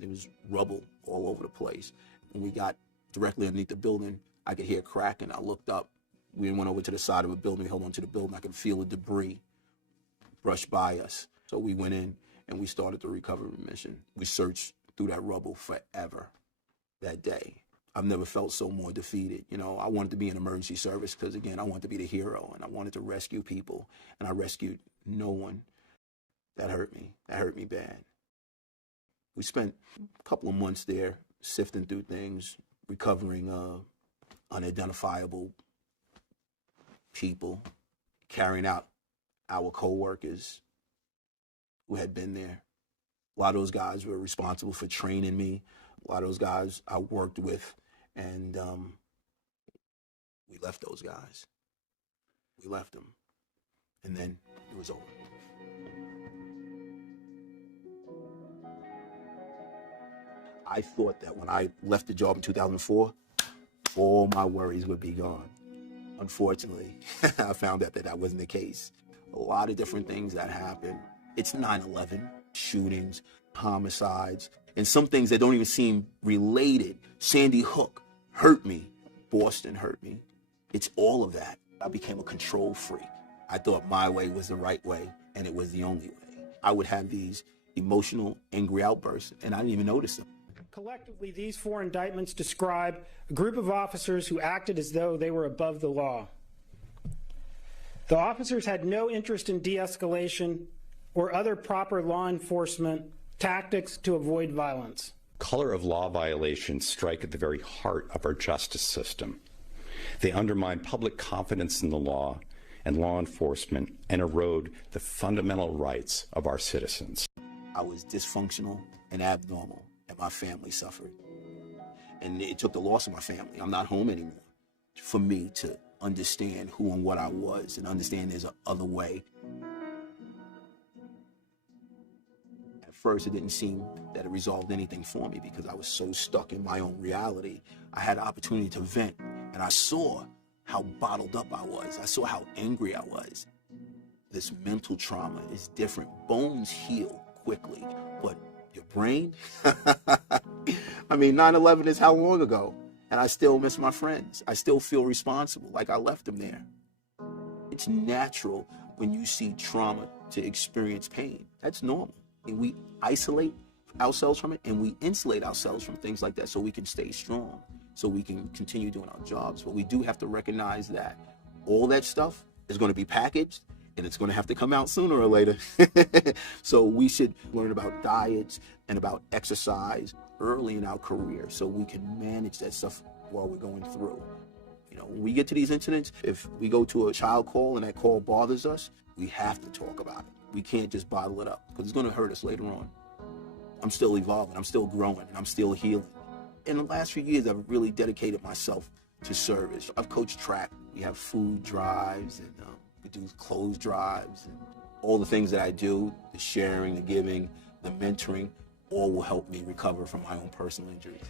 There was rubble all over the place. When we got directly underneath the building, I could hear cracking. I looked up. We went over to the side of a building. We held onto the building. I could feel the debris brush by us. So we went in and we started the recovery mission. We searched through that rubble forever that day. I've never felt so more defeated. You know, I wanted to be in emergency service because, again, I wanted to be the hero and I wanted to rescue people. And I rescued no one. That hurt me. That hurt me bad. We spent a couple of months there sifting through things, recovering unidentifiable people, carrying out our co-workers who had been there. A lot of those guys were responsible for training me. A lot of those guys I worked with, and we left those guys. We left them, and then it was over. I thought that when I left the job in 2004, all my worries would be gone. Unfortunately, I found out that that wasn't the case. A lot of different things that happened. It's 9/11, shootings, homicides, and some things that don't even seem related. Sandy Hook hurt me. Boston hurt me. It's all of that. I became a control freak. I thought my way was the right way, and it was the only way. I would have these emotional, angry outbursts, and I didn't even notice them. Collectively, these 4 indictments describe a group of officers who acted as though they were above the law. The officers had no interest in de-escalation or other proper law enforcement tactics to avoid violence. Color of law violations strike at the very heart of our justice system. They undermine public confidence in the law and law enforcement and erode the fundamental rights of our citizens. I was dysfunctional and abnormal, and my family suffered. And it took the loss of my family. I'm not home anymore. For me to understand who and what I was and understand there's another way. At first, it didn't seem that it resolved anything for me because I was so stuck in my own reality. I had the opportunity to vent, and I saw how bottled up I was. I saw how angry I was. This mental trauma is different. Bones heal quickly, but your brain? I mean, 9/11 is how long ago? And I still miss my friends. I still feel responsible, like I left them there. It's natural when you see trauma to experience pain. That's normal. And we isolate ourselves from it and we insulate ourselves from things like that so we can stay strong, so we can continue doing our jobs. But we do have to recognize that all that stuff is going to be packaged and it's going to have to come out sooner or later. So we should learn about diets and about exercise early in our career so we can manage that stuff while we're going through. You know, when we get to these incidents, if we go to a child call and that call bothers us, we have to talk about it. We can't just bottle it up because it's going to hurt us later on. I'm still evolving, I'm still growing, and I'm still healing. In the last few years, I've really dedicated myself to service. I've coached track. We have food drives and we do clothes drives and all the things that I do, the sharing, the giving, the mentoring, all will help me recover from my own personal injuries.